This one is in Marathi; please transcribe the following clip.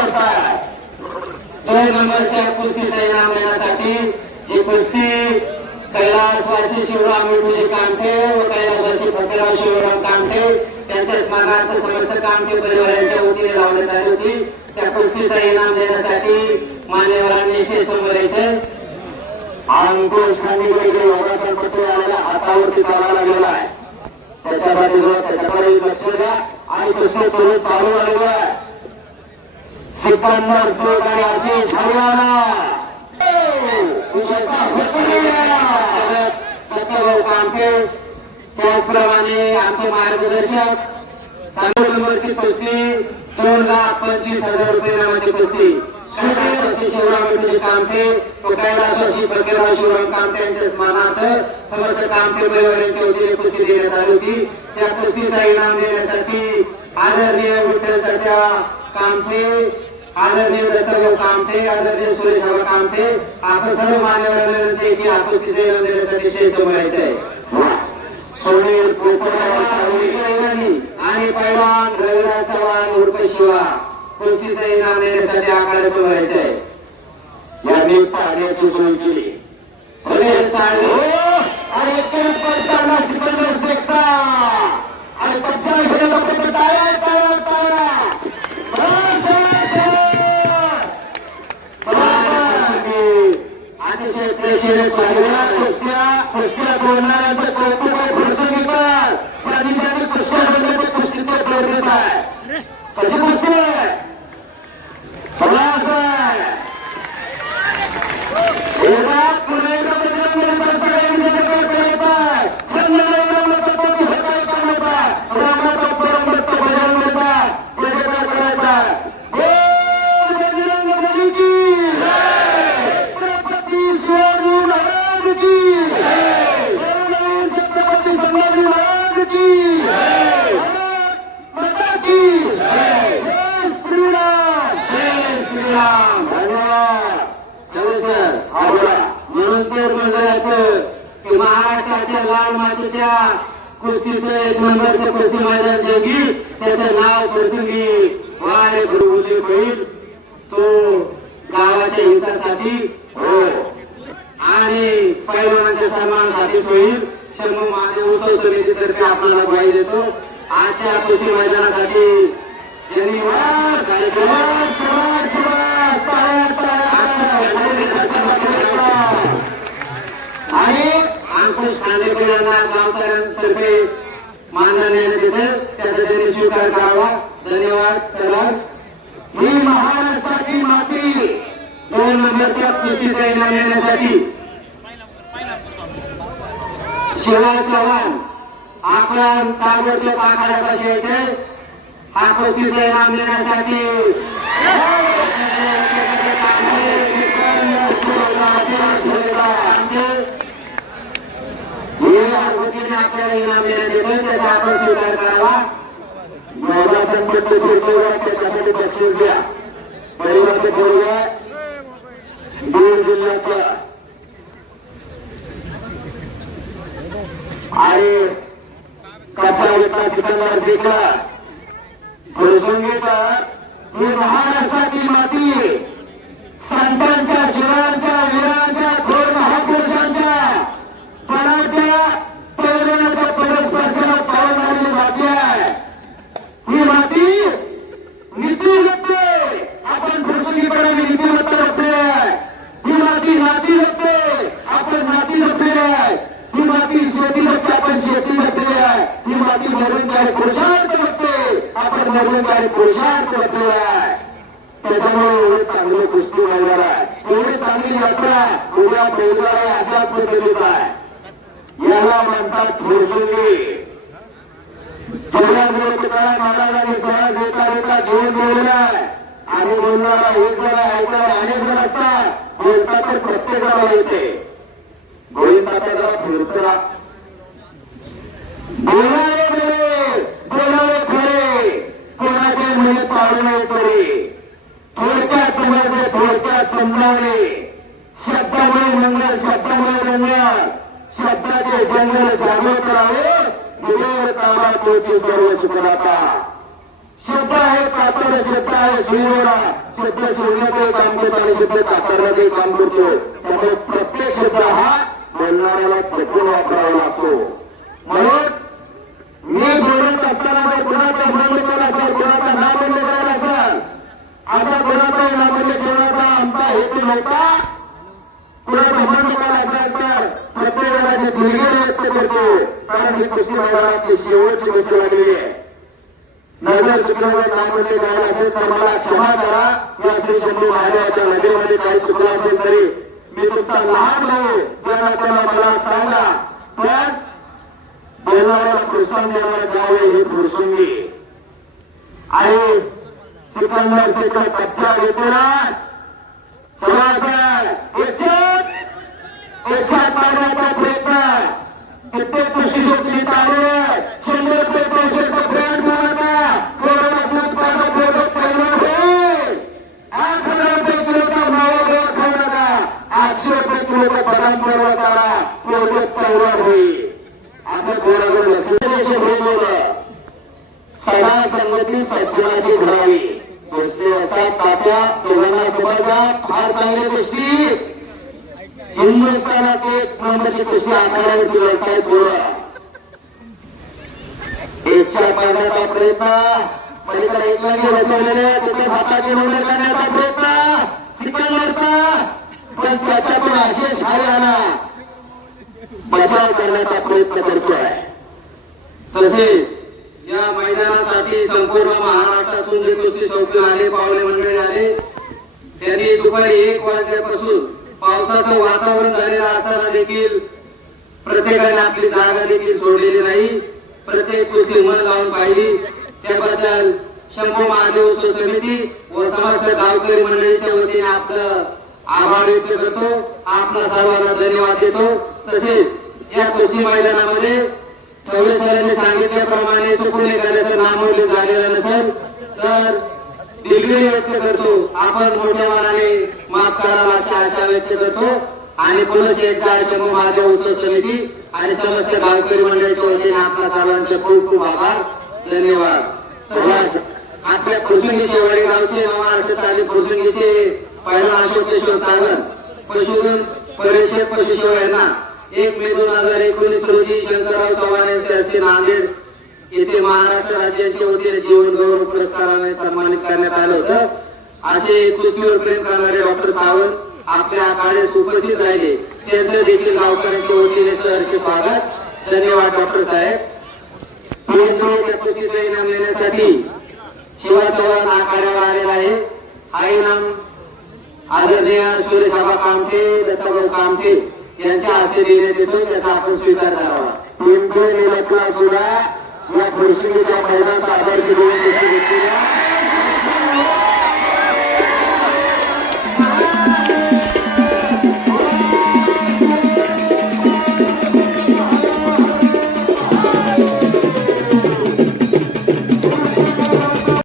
पडताय. 2 नंबरच्या कुस्तीचा इनाम देण्यासाठी जी कुस्ती कैलासवासी शिवराम विठूजी कामठे व कैलासवासी फकीरराव शिवराम कामठे त्यांच्या स्मरणार्थ समस्त कामठे परिवारांच्या वतीने लावण्यात आली होती. त्या कुस्तीचा इनाम देण्यासाठी मान्यवरांनी इथे समोर यायचं. अंकुश खांडेकर योगासन पट्टी आलेल्या हातावरती चालायला गेला आहे. त्याच्यासाठी जो त्याच्याकडे लक्ष द्या आणि कुस्ती चालू झालेलं आहे. सिकंदर शेख आणि आशिष हरियाणा सत्यभाऊ कामठे त्याचप्रमाणे आमचे मार्गदर्शक 7 नंबरची कुस्ती 2,25,000 रुपये नावाची कुस्ती शिवराम विठूजी कामठे व कैलासवासी फकीरराव शिवराम कामठे यांच्या स्मरणार्थ समस्त कामठे परिवारांच्या वतीने कुस्ती देण्यात आली होती. त्या कुस्तीचा इनाम देण्यासाठी आदरणीय विठ्ठल तात्या कामठे, आदरणीय दत्तभाऊ कामठे, आदरणीय सुरेश बाबा कामठे आपण सर्व मान्यवरांना विनंती आहे की हा कुस्तीचा इनाम देण्यासाठी स्टेज समोर यायचं आहे. सुनील आणि पैलवान रविराज चव्हाण उर्फ शिवा कुस्तीचा इनाम देण्यासाठी आखाड्यात समोर यायचं आहे. यांनी पाण्याची सोय केली. आणि एकच पडताना सिकंदर शेखचा आणि 55 लोकांचा टाळ्या टाळ्या टाळ्या. अतिशय प्रेक्षणीय सगळ्या कुस्त्या बोलणाऱ्यांचं कौतुक आहे. प्रसंगी पण ज्यांनी ज्यांनी कुस्त्या बोलले ते कुस्ती ते प्रेरित आहे. कशी कुस्ती आहे पुन्हा एकदा बजरंग सगळ्यांनी करायचा आहे. रामाचा परमभक्त बजरंग करायचा आहे. महाराष्ट्राच्या लाल मातीच्या कुस्तीचं 1 नंबरचं कुस्ती मैदान जंगी त्याचं नाव प्रसंगी वारे भरवले बैल तो गावाच्या हितासाठी हो आणि पैलवानांच्या सन्मानासाठी होईल. शंभू महादेव उत्सव समितीतर्फे आपल्याला ग्वाही देतो. आजच्या कुस्ती मैदानासाठी यांनी आणि अंकुश खांडेकर यांना गावकऱ्यांतर्फे मानधन देण्यात येतं. त्याचा त्यांनी स्वीकार करावा. धन्यवाद. चला ही महाराष्ट्राची माती 2 नंबरच्या कुस्तीचा इनाम देण्यासाठी शिवा चव्हाण आपण ताबडतोब आखाड्यापाशी यायचंय. हा कुस्तीचा इनाम देण्यासाठी आपल्याला इनाम देण्यात येतं. त्याचा आपण स्वीकार करावा. योगासन पट्टी फिरतोय त्याच्यासाठी बक्षीस द्या. परिवारचे पोरगा बीड जिल्ह्यातला आणि कच्चा विटा सिकंदर शेखला प्रसंगी तर ही महाराष्ट्राची माती संतांच्या शिवांच्या वीरांच्या थोर महापुरुषांच्या पराठ्या पैलवानाच्या पदस्पर्शाला पावन आलेली माती आहे. ही माती नीती जपते. आपण प्रसंगीपणे नीतिमत्ता जपली आहे. ही माती नाती जपते. आपण नाती जपली आहे. ही माती शेती जपते. आपण शेती जपली आहे. ही माती मरणकारी पुरुषार्थ जपते. आपण मरणकारी पुरुषार्थ जपली आहे. त्याच्यामुळे एवढे चांगले कुस्ती मैदान आहे. एवढी चांगली यात्रा उद्या बैलगाडी अशाच पद्धतीचा आहे. याला म्हणतात फुरसुंगी. जगामुळे तुकाराम महाराजांनी सहज येता येता घेऊन बोललेला आहे. आणि बोलणारा एक जण ऐकणारा अनेक जण असतात. बोलता तर प्रत्येकाला येते. गोविंदा जरा फिरतला बोलावे बरे बोलावे खरे कोणाचे म्हणे पाळणे चरे. थोडक्यात समजले थोडक्यात समजावले. शब्दामुळे मंगल शब्दामुळे रंगल. शब्दाचे जंगल जागृत करावे. जीवन ताबा तोची सर्व सुखदाता. शब्द आहे महत्वाचा शब्द आहे सुईवडा. शब्द शिवण्याचंही काम करतो आणि शब्द ताकदण्याचंही काम करतो. त्यामुळे प्रत्येक शब्द हा बोलणाऱ्याला जपून वापरावा लागतो. म्हणून मी बोलत असताना जर कुणाचा मन केला असेल, कुणाचा नामंड करायला असेल, असा कुणाचा नामंड ठेवण्याचा आमचा हेतू नव्हता. कुणाचा मन केला असेल तर प्रत्येक जणाची दिलगिरी व्यक्त करतो. कारण ही कुस्ती मैदानातली शेवटची गोष्ट लागली आहे. नजर चुकलं जर नामंड करायला असेल तर मला क्षमा करा. या श्री शंभू महादेवाच्या नदीमध्ये काही चुकलं असेल तरी मी तुमचा लहान भाऊ त्या नात्याला मला सांगा. पण बोलणाऱ्याला प्रोत्साहन देणारं गाव आहे हे फुरसुंगी. आणि सिकंदर शेखला कब्जा घेतला. इच्छात मारण्याचा प्रयत्न कित्येक कुस्ती शोधली आले. 100 रुपये पैशाचा ब्रँड बनवता कोरोना दूध पाडा बोलत पहिला होईल. 8,000 रुपये किलोचा मावा गोळा खाऊ नका. 800 रुपये किलोचा बदाम परवा चारा बोलत पहिला होईल. आपल्या पोराकडे लक्ष ठेवलेलं. सदा संगती सज्जनाची घडावी. कुस्ती असतात तात्या दोघांना समजतात. फार चांगली कुस्ती. हिंदुस्थानात एक नंबरची कुस्ती आखाड्यावरती लढतायत पोरं. इच्छा पाडण्याचा प्रयत्न पलीकडे एकलांनी बसवलेले तिथे हाताची नोंद करण्याचा प्रयत्न सिकंदरचा. पण त्याच्यातून आशिष हरियाणा बचाव करण्याचा प्रयत्न करतोय. तसेच या मैदानासाठी संपूर्ण महाराष्ट्रातून जे कुस्ती शौकीन आले, पावले मंडळी आले, त्यांनी दुपारी 1 वाजल्यापासून पावसाचं वातावरण झालेलं असताना देखील प्रत्येकाने आपली जागा देखील सोडलेली नाही. प्रत्येक कुस्ती मन लावून पाहिली. त्याबद्दल शंभू महादेव उत्सव समिती व समस्त गावकरी मंडळीच्या वतीने आपलं आभार व्यक्त करतो. आपला सर्वांना धन्यवाद देतो. तसेच या कुस्ती मैदानामध्ये ठवले सरांनी सांगितल्याप्रमाणे चुकून एखाद्याचं नामोल्लेख झालेलं नसेल तर दिलगिरी व्यक्त करतो. आपण मोठ्या मनाने माफ कराल अशी आशा व्यक्त करतो. आणि पुन्हा एकदा शंभू महादेव उत्सव समिती आणि समस्त गावकरी मंडळाच्या वतीने आपल्या सर्वांचे खूप खूप आभार. धन्यवाद. आपल्या फुरसुंगी शेवाळी गावचे महाराष्ट्रात आले फुरसुंगीचे पहिला अशोकेश्वर सावंत पशुधन परिषद पशुसेवा यांना 1 मे 2019 रोजी शंकरराव चव्हाण यांच्या हस्ते नांदेड येथे महाराष्ट्र राज्याच्या वतीने जीवन गौरव पुरस्काराने सन्मानित करण्यात आलं होतं. असे कुस्तीवर प्रेम करणारे डॉक्टर सावंत आपल्या आखाड्यास उपस्थित राहिले. त्यांचं देखील गावकऱ्यांच्या वतीने सहर्ष स्वागत. धन्यवाद डॉक्टर साहेब. कुस्तीचा इनाम देण्यासाठी शिवा चव्हाण आखाड्यावर आलेला आहे. हा इनाम आदरणीय सुरेश आबा कामठे, दत्ताभाऊ कामठे यांच्या हस्ते देण्यात येतो. त्याचा आपण स्वीकार करावा. पिंपरी निलकला सुद्धा या फुरसुंगीच्या मैदानाचा आदर्श घेऊन